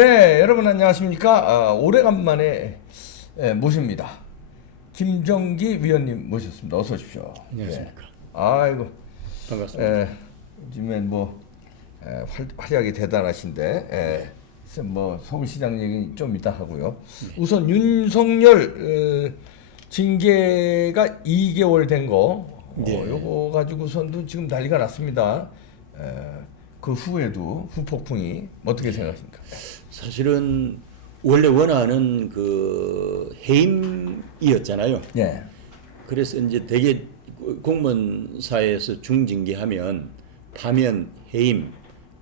네, 여러분 안녕하십니까? 오래간만에 모십니다. 김정기 위원님 모셨습니다. 어서 오십시오. 안녕하십니까. 아이고, 반갑습니다. 요즘엔 활약이 대단하신데, 서울시장 얘기 좀 이따 하고요. 우선 윤석열 징계가 2개월 된 거, 네. 요거 가지고선도 지금 난리가 났습니다. 그 후에도 후폭풍이 어떻게 생각하십니까? 사실은 원래 원하는 그 해임이었잖아요. 예. 그래서 이제 되게 공무원사에서 중징계하면 파면, 해임,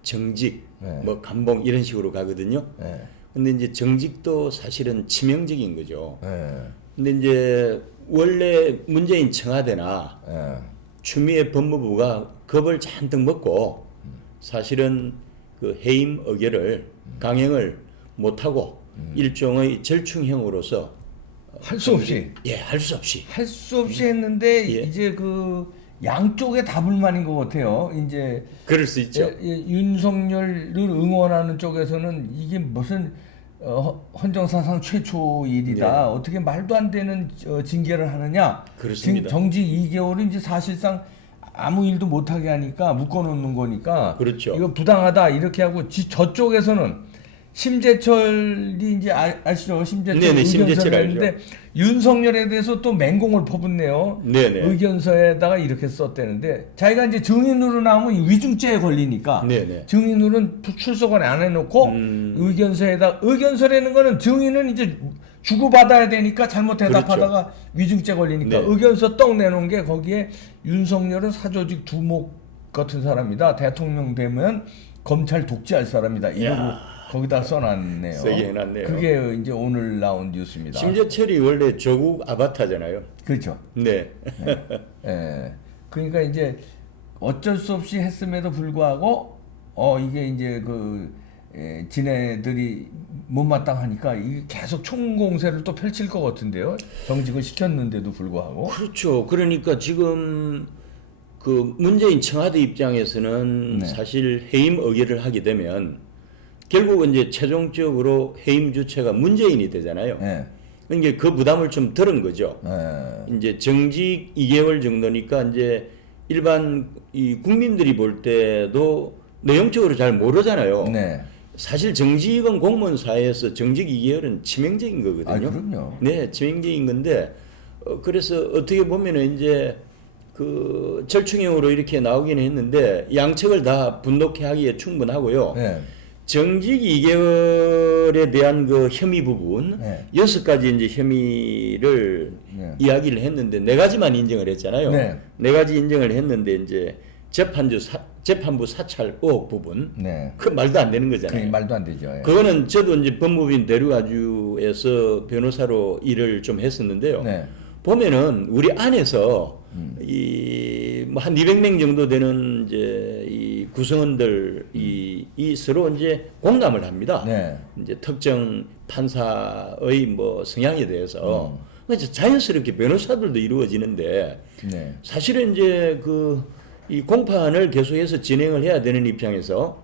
정직, 네. 뭐 감봉 이런 식으로 가거든요. 예. 근데 이제 정직도 사실은 치명적인 거죠. 예. 근데 이제 원래 문재인 청와대나 예. 추미애 법무부가 겁을 잔뜩 먹고 사실은 그 해임 의결을 강행을 못하고 일종의 절충형으로서 할 수 없이 할 수 없이 할 수 없이 했는데 예. 이제 그 양쪽에 다 불만인 것 같아요. 이제 그럴 수 있죠. 윤석열을 응원하는 쪽에서는 이게 무슨 헌정사상 최초 일이다. 네. 어떻게 말도 안 되는 징계를 하느냐. 그렇습니다. 정직 2개월은 이제 사실상 아무 일도 못하게 하니까 묶어놓는 거니까. 그렇죠. 이거 부당하다 이렇게 하고 심재철이 이제 아시죠? 심재철 네네, 심재철 의견서를 알죠. 했는데 윤석열에 대해서 또 맹공을 퍼붓네요. 네네. 의견서에다가 이렇게 썼대는데 자기가 이제 증인으로 나오면 위중죄에 걸리니까 네네. 증인으로는 출석을 안 해놓고 의견서라는 거는 증인은 이제 주고받아야 되니까 잘못 대답하다가 위중죄 걸리니까 네. 의견서 떡 내놓은 게 거기에 윤석열은 사조직 두목 같은 사람이다. 대통령 되면 검찰 독재할 사람이다. 이러고 야. 거기다 써놨네요. 세게 해놨네요. 그게 이제 오늘 나온 뉴스입니다. 심재철이 원래 조국 아바타잖아요. 그렇죠. 네. 예. 그러니까 이제 어쩔 수 없이 했음에도 불구하고 이게 이제 지네들이 못마땅하니까 이게 계속 총공세를 또 펼칠 것 같은데요. 정직을 시켰는데도 불구하고. 그렇죠. 그러니까 지금 그 문재인 청와대 입장에서는 네. 사실 해임 의결을 하게 되면 결국은 이제 최종적으로 해임 주체가 문재인이 되잖아요. 예. 그러니까 그 부담을 좀 덜은 거죠. 예. 이제 정직 2개월 정도니까 이제 일반 이 국민들이 볼 때도 내용적으로 잘 모르잖아요. 네. 사실 정직은 공무원 사회에서 정직 2개월은 치명적인 거거든요. 아, 그럼요. 네, 치명적인 건데 그래서 어떻게 보면은 이제 그 절충형으로 이렇게 나오기는 했는데 양측을 다 분노케 하기에 충분하고요. 네. 정직 2개월에 대한 그 혐의 부분 네. 6가지 이제 혐의를 네. 이야기를 했는데 4가지만 인정을 했잖아요. 네. 4가지 인정을 했는데 이제 재판부 사찰 의혹 부분 네. 그 말도 안 되는 그 거잖아요. 말도 안 되죠. 예. 그거는 저도 이제 법무부인 대류아주에서 변호사로 일을 좀 했었는데요. 네. 보면은 우리 안에서 뭐 한 200명 정도 되는 이제 이 구성원들이 서로 이제 공감을 합니다. 네. 이제 특정 판사의 뭐 성향에 대해서 그래서 자연스럽게 변호사들도 이루어지는데 네. 사실은 이제 이 공판을 계속해서 진행을 해야 되는 입장에서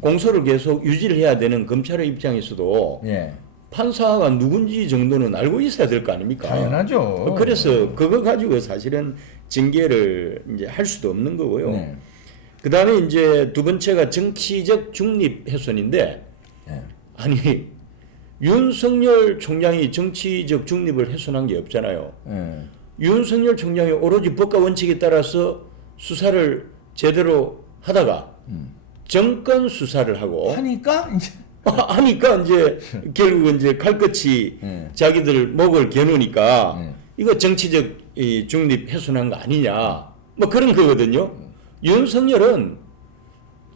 공소를 계속 유지를 해야 되는 검찰의 입장에서도 예. 판사가 누군지 정도는 알고 있어야 될 거 아닙니까? 당연하죠. 그래서 그거 가지고 사실은 징계를 이제 할 수도 없는 거고요. 네. 그 다음에 이제 두 번째가 정치적 중립 훼손인데, 네. 아니, 윤석열 총장이 정치적 중립을 훼손한 게 없잖아요. 예. 윤석열 총장이 오로지 법과 원칙에 따라서 수사를 제대로 하다가 정권 수사를 하고 하니까 이제 하니까 이제 결국은 이제 칼끝이 자기들 목을 겨누니까 이거 정치적 이 중립 훼손한 거 아니냐 뭐 그런 거거든요. 윤석열은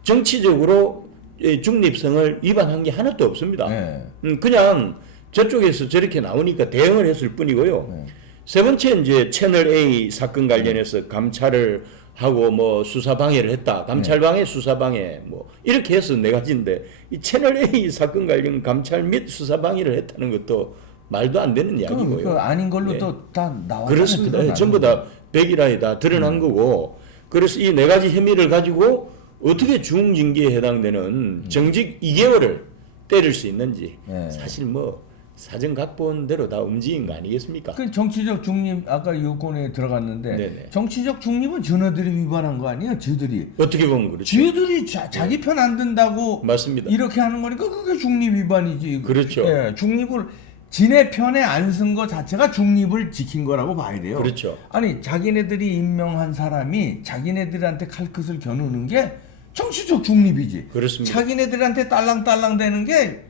정치적으로 이 중립성을 위반한 게 하나도 없습니다. 네. 그냥 저쪽에서 저렇게 나오니까 대응을 했을 뿐이고요. 세 번째 이제 채널 A 사건 관련해서 감찰을 하고 뭐 수사 방해를 했다. 감찰 방해, 수사 방해 뭐 이렇게 해서 4가지인데 이 채널 A 사건 관련 감찰 및 수사 방해를 했다는 것도 말도 안 되는 이야기고요. 그 아닌 걸로 네. 또 다 나와. 그렇습니다. 네, 전부 다 백일하에 다 드러난 거고 그래서 이 4가지 혐의를 가지고 어떻게 중징계에 해당되는 정직 2개월을 때릴 수 있는지 네. 사실 뭐 사정각본대로 다 움직인 거 아니겠습니까? 그 정치적 중립 아까 요건에 들어갔는데 네네. 정치적 중립은 전어들이 위반한 거 아니에요? 저들이. 어떻게 보면 그렇죠. 지들이 자기 편 안 든다고 맞습니다. 이렇게 하는 거니까 그게 중립 위반이지. 그렇죠. 예, 중립을 지네 편에 안 쓴 거 자체가 중립을 지킨 거라고 봐야 돼요. 그렇죠. 아니 자기네들이 임명한 사람이 자기네들한테 칼끝을 겨누는 게 정치적 중립이지. 그렇습니다. 자기네들한테 딸랑딸랑 되는 게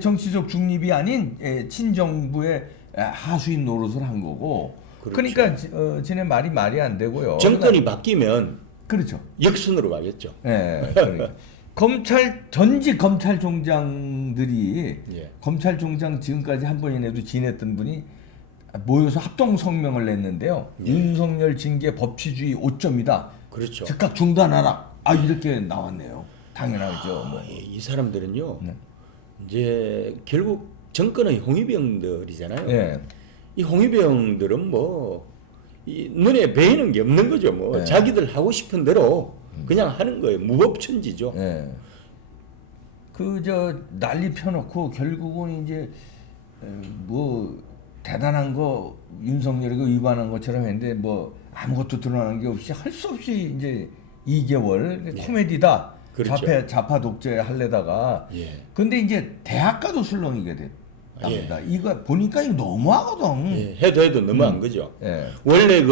정치적 중립이 아닌 친정부의 하수인 노릇을 한 거고. 그렇죠. 그러니까 지네 말이 안 되고요. 정권이 바뀌면 그렇죠. 역순으로 가겠죠. 예. 그러니까. 전직 검찰총장들이 예. 검찰총장 지금까지 한 번이라도 지냈던 분이 모여서 합동 성명을 냈는데요. 예. 윤석열 징계 법치주의 5점이다. 그렇죠. 즉각 중단하라. 이렇게 나왔네요. 당연하죠. 뭐. 이 사람들은요. 네. 이제 결국 정권의 홍위병들이잖아요. 예. 이 홍위병들은 뭐 이 눈에 베이는 게 없는 거죠. 뭐 네. 자기들 하고 싶은 대로 그냥 하는 거예요. 무법천지죠. 예. 난리 펴놓고 결국은 이제 뭐 대단한 거 윤석열이가 위반한 것처럼 했는데 뭐 아무것도 드러나는 게 없이 할 수 없이 이제 2개월 코미디다. 그렇죠. 좌파 독재 할래다가. 예. 근데 이제 대학가도 술렁이게 됐답니다. 이거 보니까 이거 너무하거든. 예. 해도 너무한 거죠. 예. 원래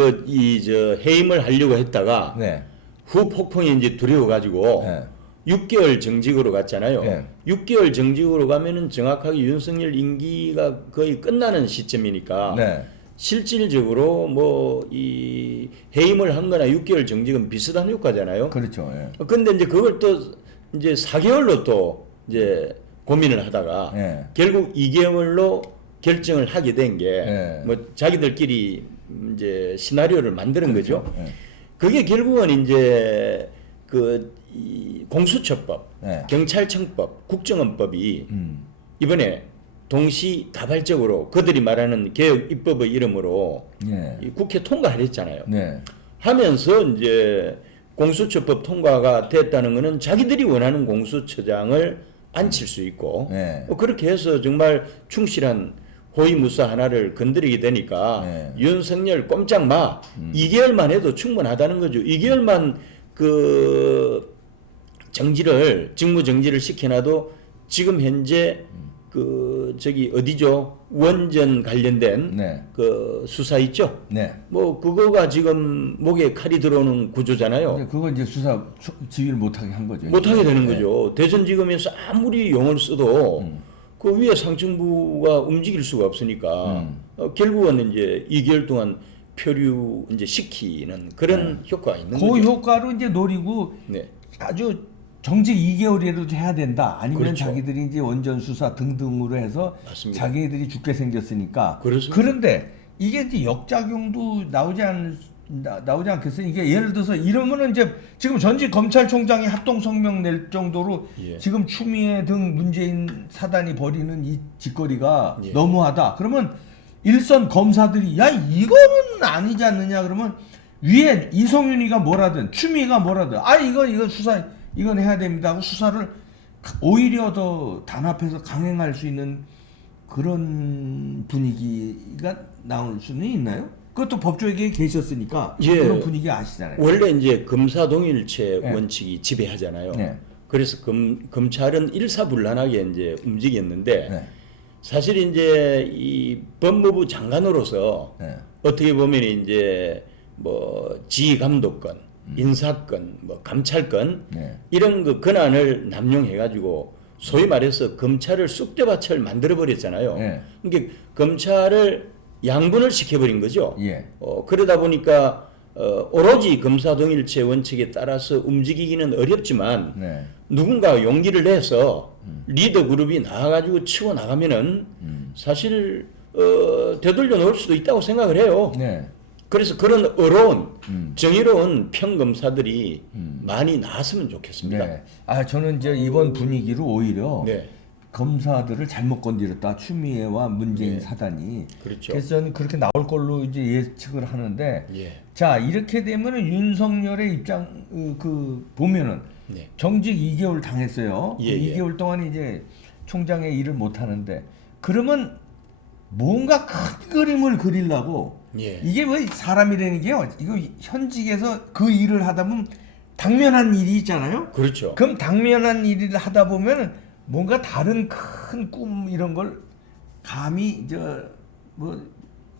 해임을 하려고 했다가 네. 후 폭풍이 이제 두려워가지고 네. 6개월 정직으로 갔잖아요. 네. 6개월 정직으로 가면은 정확하게 윤석열 임기가 거의 끝나는 시점이니까 네. 실질적으로 뭐 이 해임을 한 거나 6개월 정직은 비슷한 효과잖아요. 그렇죠. 예. 근데 이제 그걸 또 이제 4개월로 또 이제 고민을 하다가 예. 결국 2개월로 결정을 하게 된 게 뭐 예. 자기들끼리 이제 시나리오를 만드는 그렇죠. 거죠. 예. 그게 결국은 이제 이 공수처법, 예. 경찰청법, 국정원법이 이번에 동시다발적으로 그들이 말하는 개혁 입법의 이름으로 예. 이 국회 통과를 했잖아요. 네. 하면서 이제 공수처법 통과가 됐다는 것은 자기들이 원하는 공수처장을 앉힐 수 있고 네. 그렇게 해서 정말 충실한 호위무사 하나를 건드리게 되니까 네. 윤석열 꼼짝 마 2개월만 해도 충분하다는 거죠. 2개월만 그 직무 정지를 시켜놔도 지금 현재 어디죠? 원전 관련된 네. 그 수사 있죠? 네. 뭐 그거가 지금 목에 칼이 들어오는 구조잖아요. 근데 그거 이제 수사 지휘를 못하게 한 거죠. 못하게 되는 네. 거죠. 대전지검에서 아무리 용을 써도 그 위에 상층부가 움직일 수가 없으니까 결국은 이제 2개월 동안 표류 이제 시키는 그런 효과가 있는 그 거죠. 효과로 이제 노리고 네. 아주 정직 2개월이라도 해야 된다. 아니면 그렇죠. 자기들이 이제 원전 수사 등등으로 해서 맞습니다. 자기들이 죽게 생겼으니까. 그렇습니다. 그런데 이게 이제 역작용도 나오지 않겠어요? 이게 예를 들어서 이러면은 이제 지금 전직 검찰총장이 합동 성명 낼 정도로 예. 지금 추미애 등 문재인 사단이 벌이는 이 짓거리가 예. 너무하다. 그러면 일선 검사들이 야 이거는 아니지 않느냐 그러면 위에 이성윤이가 뭐라든 추미애가 뭐라든 이거 수사 이건 해야 됩니다 하고 수사를 오히려 더 단합해서 강행할 수 있는 그런 분위기가 나올 수는 있나요? 그것도 법조계에 계셨으니까 예. 그런 분위기 아시잖아요. 원래 이제 검사동일체 네. 원칙이 지배하잖아요. 네. 그래서 검찰은 일사불란하게 이제 움직였는데 네. 사실 이제 이 법무부 장관으로서 네. 어떻게 보면 이제 뭐 지휘감독권, 인사권, 뭐 감찰권 네. 이런 그 권한을 남용해 가지고 소위 말해서 검찰을 쑥대밭을 만들어 버렸잖아요. 네. 그러니까 검찰을 양분을 시켜버린 거죠. 예. 그러다 보니까 오로지 검사동일체 원칙에 따라서 움직이기는 어렵지만 네. 누군가 용기를 내서 리더 그룹이 나와가지고 치고 나가면은 사실 되돌려 놓을 수도 있다고 생각을 해요. 네. 그래서 그런 어려운 정의로운 평검사들이 많이 나왔으면 좋겠습니다. 네. 저는 이제 이번 분위기로 오히려 네. 검사들을 잘못 건드렸다. 추미애와 문재인 네. 사단이. 그렇죠. 그래서 저는 그렇게 나올 걸로 이제 예측을 하는데, 예. 자 이렇게 되면은 윤석열의 입장 보면은 네. 정직 2개월 당했어요. 예, 예. 2개월 동안 이제 총장의 일을 못 하는데 그러면 뭔가 큰 그림을 그리려고 예. 이게 뭐 사람이라는 게요. 이거 현직에서 그 일을 하다 보면 당면한 일이 있잖아요. 그렇죠. 그럼 당면한 일을 하다 보면 뭔가 다른 큰 꿈 이런 걸 감히 뭐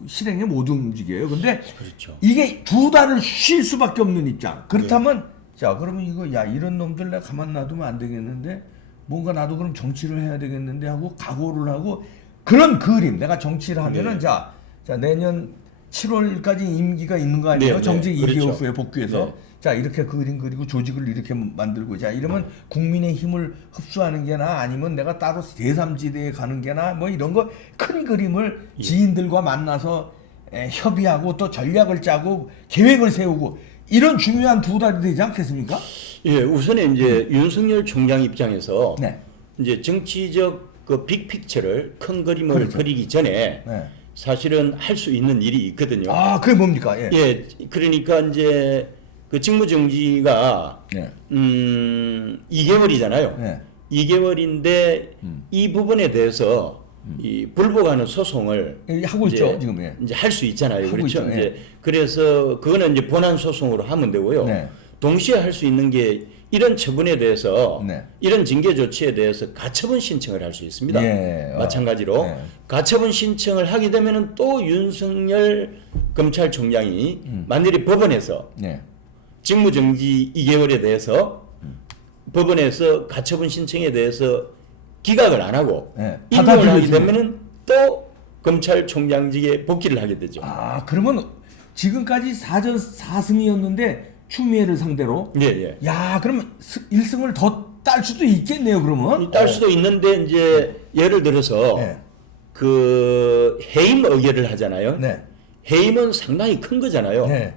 실행에 못 움직여요. 근데 그렇죠. 이게 두 달을 쉴 수밖에 없는 입장. 그렇다면 자 그러면 이거 야 이런 놈들 내가 가만 놔두면 안 되겠는데 뭔가 나도 그럼 정치를 해야 되겠는데 하고 각오를 하고 그런 그림 내가 정치를 하면은 네. 자 내년 7월까지 임기가 있는 거 아니에요? 네, 정직 네, 2개월 그렇죠. 후에 복귀해서 네. 자 이렇게 그림 그리고 조직을 이렇게 만들고 자 이러면 국민의 힘을 흡수하는 게나 아니면 내가 따로 제3지대에 가는 게나 뭐 이런 거 큰 그림을 지인들과 만나서 협의하고 또 전략을 짜고 계획을 세우고 이런 중요한 두 달이 되지 않겠습니까? 예, 우선에 이제 윤석열 총장 입장에서 네. 이제 정치적 그 빅픽처를 큰 그림을 그렇죠. 그리기 전에 네. 사실은 할 수 있는 일이 있거든요. 아 그게 뭡니까? 예. 예, 그러니까 이제 그 직무정지가 네. 2개월이잖아요. 네. 2개월인데 이 부분에 대해서 이 불복하는 소송을 하고 있죠 지금. 예. 이제 할 수 있잖아요. 하고 그렇죠. 있죠, 예. 이제 그래서 그거는 이제 본안 소송으로 하면 되고요. 네. 동시에 할 수 있는 게 이런 처분에 대해서 네. 이런 징계 조치에 대해서 가처분 신청을 할 수 있습니다. 예. 마찬가지로 네. 가처분 신청을 하게 되면은 또 윤석열 검찰총장이 만일에 법원에서 네. 직무정지 2개월에 대해서 법원에서 가처분 신청에 대해서 기각을 안 하고 네. 인용을 하게 받아들여주면. 되면은 또 검찰총장직에 복귀를 하게 되죠. 아 그러면 지금까지 4전 4승이었는데 추미애를 상대로 예, 예. 야 그러면 1승을 더 딸 수도 있겠네요 그러면. 딸 수도 있는데 이제 예를 들어서 네. 그 해임 의결을 하잖아요. 네. 해임은 상당히 큰 거잖아요. 네.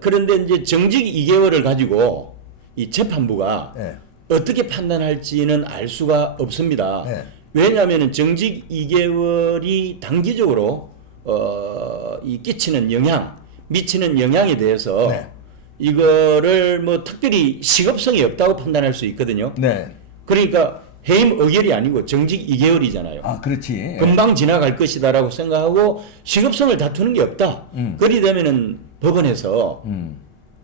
그런데 이제 정직 2개월을 가지고 이 재판부가 네. 어떻게 판단할지는 알 수가 없습니다. 네. 왜냐하면 정직 2개월이 단기적으로 이 끼치는 영향, 미치는 영향에 대해서 네. 이거를 뭐 특별히 시급성이 없다고 판단할 수 있거든요. 네. 그러니까 해임 의결이 아니고 정직 2개월이잖아요. 아 그렇지. 금방 지나갈 것이다라고 생각하고 시급성을 다투는 게 없다. 그리 되면은 법원에서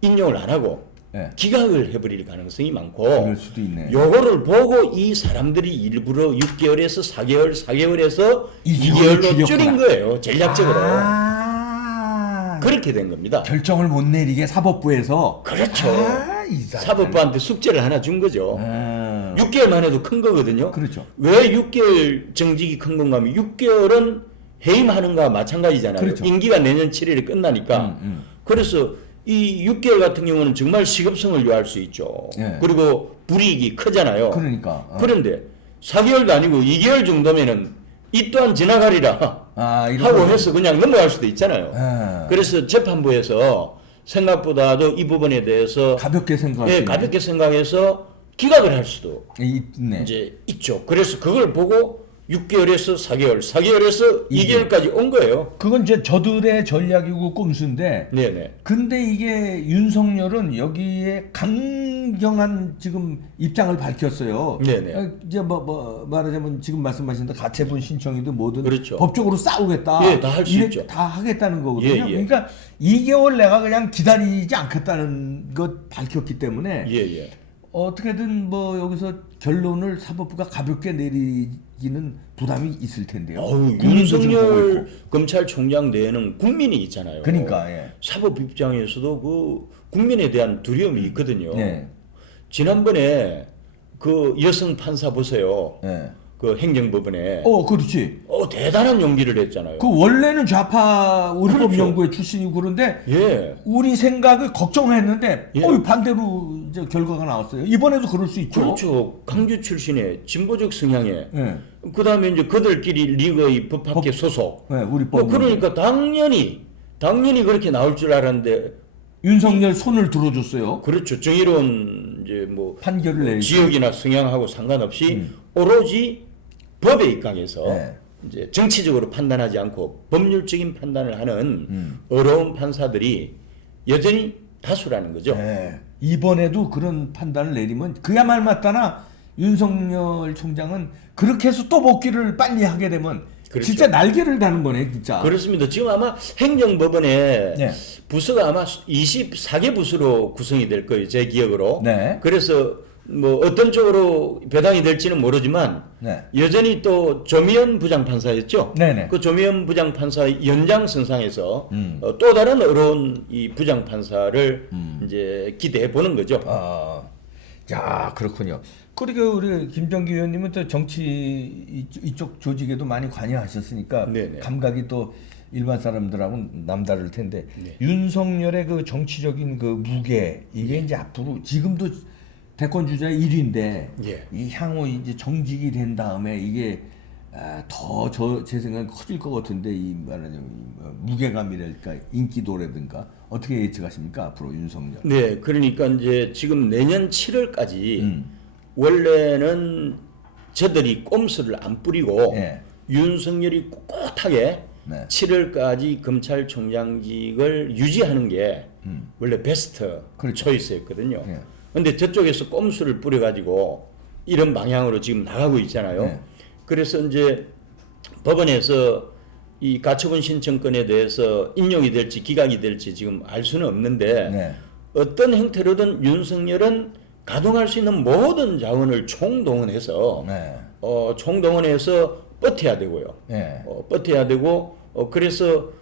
인용을 안 하고 네. 기각을 해버릴 가능성이 많고 그럴 수도 있네. 요거를 보고 이 사람들이 일부러 6개월에서 4개월, 4개월에서 2개월로 줄였구나. 줄인 거예요. 전략적으로. 아 그렇게 된 겁니다. 결정을 못 내리게 사법부에서. 그렇죠. 이 사람. 사법부한테 숙제를 하나 준 거죠. 아, 6개월만 해도 큰 거거든요. 그렇죠. 왜 6개월 정직이 큰 건가 하면 6개월은 해임하는 거와 마찬가지잖아요. 그렇죠. 임기가 내년 7일에 끝나니까. 그래서 이 6개월 같은 경우는 정말 시급성을 요할 수 있죠. 예. 그리고 불이익이 크잖아요. 그러니까. 그런데 4개월도 아니고 2개월 정도면은 이 또한 지나가리라 아, 이런 하고 거. 해서 그냥 넘어갈 수도 있잖아요. 아. 그래서 재판부에서 생각보다도 이 부분에 대해서 가볍게 생각할 예, 가볍게 생각해서 기각을 할 수도 있네. 이제 있죠. 그래서 그걸 보고 6개월에서 4개월, 4개월에서 2개월까지 온 거예요. 그건 이제 저들의 전략이고 꼼수인데. 네네. 근데 이게 윤석열은 여기에 강경한 지금 입장을 밝혔어요. 네네. 이제 뭐 말하자면 지금 말씀하신 대로 가처분 신청이든 뭐든 그렇죠. 법적으로 싸우겠다. 예, 다할수 있죠. 다 하겠다는 거거든요. 예, 예. 그러니까 2개월 내가 그냥 기다리지 않겠다는 것 밝혔기 때문에 예, 예. 어떻게든 뭐 여기서 결론을 사법부가 가볍게 내리기는 부담이 있을 텐데요. 국민도 지금 보고 윤석열 있고. 검찰총장 내에는 국민이 있잖아요. 그러니까 예. 사법 입장에서도 그 국민에 대한 두려움이 있거든요. 네. 지난번에 그 여성 판사 보세요. 예. 그 행정법원에 그렇지. 대단한 용기를 했잖아요. 그 원래는 좌파 의료법 그렇죠. 연구회 출신이고 그런데 예. 우리 생각을 걱정했는데 예. 반대로 이제 결과가 나왔어요. 이번에도 그럴 수 있죠. 그렇죠. 강주 출신의 진보적 성향의 예. 그다음에 이제 그들끼리 리그의 법학계 소속. 예, 우리 법. 그러니까 당연히 그렇게 나올 줄 알았는데 윤석열 손을 들어줬어요. 그렇죠. 정의로운 이제 뭐 판결을 내리죠. 지역이나 성향하고 상관없이 오로지 법에 입각해서 네. 이제 정치적으로 판단하지 않고 법률적인 판단을 하는 어려운 판사들이 여전히 다수라는 거죠. 예. 이번에도 그런 판단을 내리면 그야말 맞다나 윤석열 총장은 그렇게 해서 또 복귀를 빨리 하게 되면 그렇죠. 진짜 날개를 다는 거네, 진짜. 그렇습니다. 지금 아마 행정법원에 네. 부서가 아마 24개 부서로 구성이 될 거예요. 제 기억으로. 네. 그래서 뭐 어떤 쪽으로 배당이 될지는 모르지만 네. 여전히 또 조미연 부장판사였죠. 네네. 그 조미연 부장판사 연장선상에서 또 다른 어려운 이 부장판사를 이제 기대해 보는 거죠. 야, 그렇군요. 그리고 우리 김병기 의원님은 또 정치 이쪽 조직에도 많이 관여하셨으니까 네네. 감각이 또 일반 사람들하고는 남다를 텐데 네. 윤석열의 그 정치적인 그 무게 이게 이제 앞으로 지금도 대권 주자 1위인데 예. 이 향후 이제 정직이 된 다음에 이게 더 제 생각엔 커질 것 같은데 이 말하자면 무게감이랄까 인기도라든가 어떻게 예측하십니까 앞으로 윤석열? 네, 그러니까 이제 지금 내년 7월까지 원래는 저들이 꼼수를 안 뿌리고 네. 윤석열이 꿋꿋하게 네. 7월까지 검찰총장직을 유지하는 게 원래 베스트 그렇죠. 초이스였거든요. 네. 근데 저쪽에서 꼼수를 뿌려가지고 이런 방향으로 지금 나가고 있잖아요. 네. 그래서 이제 법원에서 이 가처분 신청권에 대해서 인용이 될지 기각이 될지 지금 알 수는 없는데 네. 어떤 형태로든 윤석열은 가동할 수 있는 모든 자원을 총동원해서 네. 총동원해서 버텨야 되고요. 네. 버텨야 되고 그래서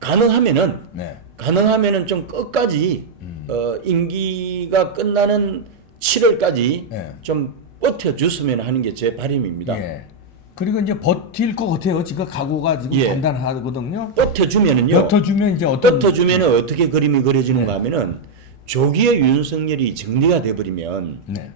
가능하면은 네. 좀 끝까지 임기가 끝나는 7월까지 네. 좀 버텨줬으면 하는 게 제 바람입니다. 예. 그리고 이제 버틸 것 같아요. 지금 각오가 지금 예. 단단하거든요. 버텨주면은요. 버텨주면 이제 어떤 버텨주면은 어떻게 그림이 그려지는가 하면은 조기에 윤석열이 정리가 돼버리면 네.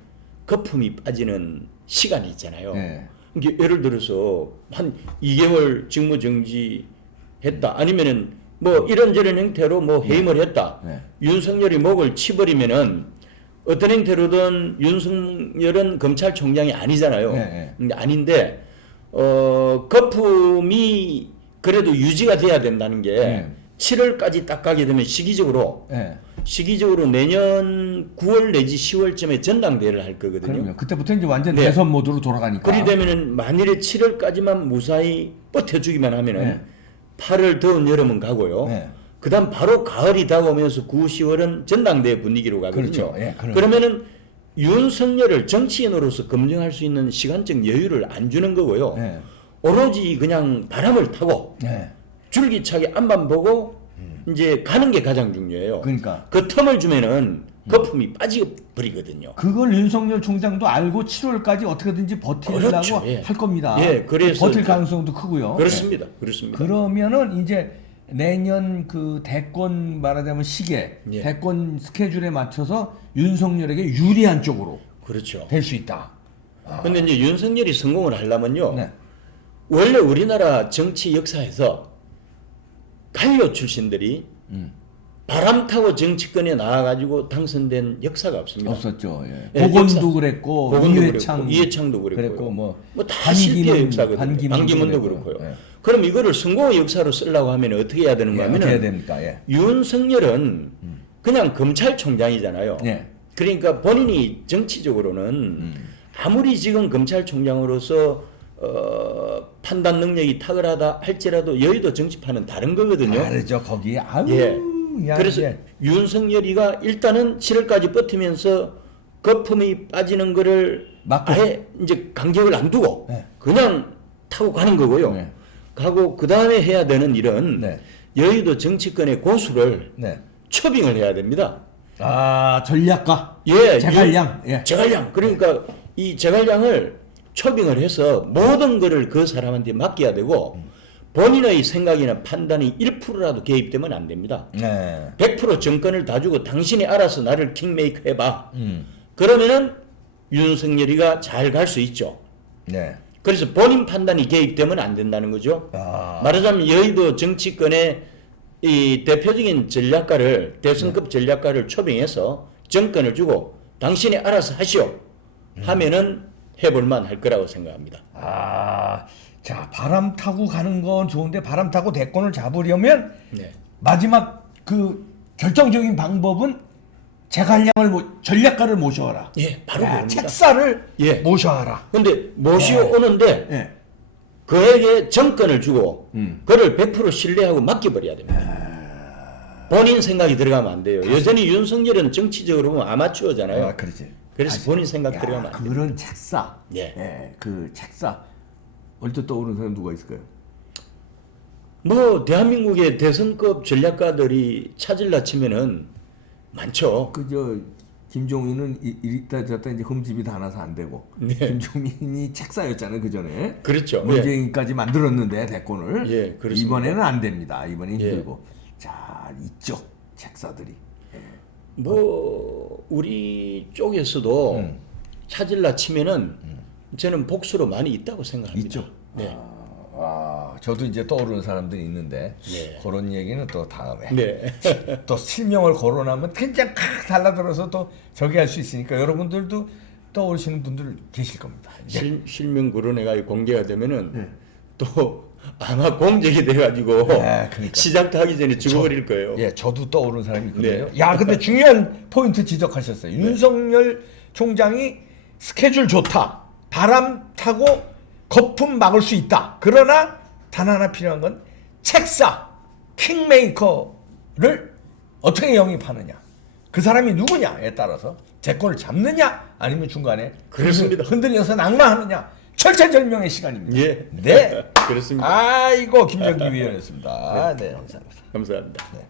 거품이 빠지는 시간이 있잖아요. 네. 이게 예를 들어서 한 2개월 직무 정지했다. 아니면은 뭐 이런저런 형태로 뭐 해임을 했다. 네. 윤석열이 목을 치버리면은 어떤 형태로든 윤석열은 검찰총장이 아니잖아요. 네. 근데 아닌데 거품이 그래도 유지가 돼야 된다는 게 네. 7월까지 딱 가게 되면 시기적으로 네. 내년 9월 내지 10월쯤에 전당대회를 할 거거든요. 그럼요. 그때부터 이제 완전 네. 대선 모드로 돌아가니까. 그리 되면은 만일에 7월까지만 무사히 버텨주기만 하면은 네. 8월 더운 여름은 가고요. 네. 그다음 바로 가을이 다가오면서 9, 10월은 전당대회 분위기로 가거든요. 그렇죠. 예, 그러면은 윤석열을 정치인으로서 검증할 수 있는 시간적 여유를 안 주는 거고요. 네. 오로지 그냥 바람을 타고 네. 줄기차게 앞만 보고 이제 가는 게 가장 중요해요. 그러니까 그 틈을 주면은 거품이 빠져버리거든요. 그걸 윤석열 총장도 알고 7월까지 어떻게든지 버티려고 그렇죠. 예. 할 겁니다. 예, 그래서 버틸 가능성도 크고요. 그렇습니다. 예. 그렇습니다. 그러면은 이제 내년 그 대권 말하자면 시계, 예. 대권 스케줄에 맞춰서 윤석열에게 유리한 쪽으로 그렇죠. 될 수 있다. 근데 이제 윤석열이 성공을 하려면요. 네. 원래 우리나라 정치 역사에서 관료 출신들이 바람 타고 정치권에 나와가지고 당선된 역사가 없습니다. 없었죠. 예. 예, 보건도 역사. 그랬고 보건도 이회창도 그랬고 반기문, 뭐다 실패의 역사거든요. 반기문도 반기문도 그랬고요. 그렇고요. 예. 그럼 이거를 성공의 역사로 쓰려고 하면 어떻게 해야 되는가 예, 하면은 어떻게 해야 됩니까? 예. 윤석열은 그냥 검찰총장이잖아요. 예. 그러니까 본인이 정치적으로는 아무리 지금 검찰총장으로서 판단 능력이 탁월하다 할지라도 여의도 정치판은 다른 거거든요. 다르죠. 거기 아우. 예. 야, 그래서 예. 윤석열이가 일단은 7월까지 버티면서 거품이 빠지는 거를 막고. 아예 이제 간격을 안 두고 네. 그냥 타고 가는 거고요. 네. 가고 그 다음에 해야 되는 일은 네. 여의도 정치권의 고수를 네. 초빙을 해야 됩니다. 아, 전략가. 예, 제갈량. 예. 제갈량. 그러니까 이 제갈량을 초빙을 해서 모든 거를 그 사람한테 맡겨야 되고 본인의 생각이나 판단이 1%라도 개입되면 안 됩니다. 네. 100% 정권을 다 주고 당신이 알아서 나를 킹메이커 해봐. 그러면은 윤석열이가 잘 갈 수 있죠. 네. 그래서 본인 판단이 개입되면 안 된다는 거죠. 아. 말하자면 여의도 정치권의 이 대표적인 전략가를 대선급 전략가를 초빙해서 정권을 주고 당신이 알아서 하시오 하면은 해볼만 할 거라고 생각합니다. 아, 자, 바람 타고 가는 건 좋은데 바람 타고 대권을 잡으려면 네. 마지막 그 결정적인 방법은 전략가를 모셔와라. 예, 바로 야, 그겁니다. 책사를 예. 모셔와라. 근데 모셔오는데 예. 그에게 정권을 주고 그를 100% 신뢰하고 맡겨버려야 됩니다. 본인 생각이 들어가면 안 돼요. 여전히 윤석열은 정치적으로 보면 아마추어잖아요. 아, 그렇지. 그래서 본인 생각 야, 들어가면 안 돼요. 그런 책사. 예. 그 책사. 얼핏 떠오르는 사람 누가 있을까요? 뭐 대한민국의 대선급 전략가들이 찾으려 치면은 많죠. 그저 김종인은 이따 저따 이제 흠집이 다 나서 안 되고 네. 김종인이 책사였잖아요 그 전에. 그렇죠. 문재인까지 만들었는데 대권을. 예, 그렇습니다. 이번에는 안 됩니다. 이번에 예. 힘들고. 자 있죠 책사들이. 뭐 우리 쪽에서도 찾으려 치면은 저는 복수로 많이 있다고 생각합니다. 있죠. 네. 저도 이제 떠오르는 사람들이 있는데 네. 그런 얘기는 또 다음에. 네. 또 실명을 거론하면 그냥 칵 달라들어서 또 저기 할 수 있으니까 여러분들도 떠오르시는 분들 계실 겁니다. 실명 거론해가지고 공개가 되면은 또 아마 공적이 돼가지고 그러니까. 시작도 하기 전에 죽어버릴 거예요. 예, 저도 떠오르는 사람이 있거든요. 네. 야, 근데 중요한 포인트 지적하셨어요. 윤석열 총장이 스케줄 좋다. 바람 타고 거품 막을 수 있다. 그러나 단 하나 필요한 건 책사, 킹메이커를 어떻게 영입하느냐. 그 사람이 누구냐에 따라서 재권을 잡느냐 아니면 중간에 그렇습니다. 흔들려서 낙마하느냐. 절체절명의 시간입니다. 예. 네. 그렇습니다. 아이고 김정기 위원이었습니다. 네, 감사합니다. 감사합니다. 네.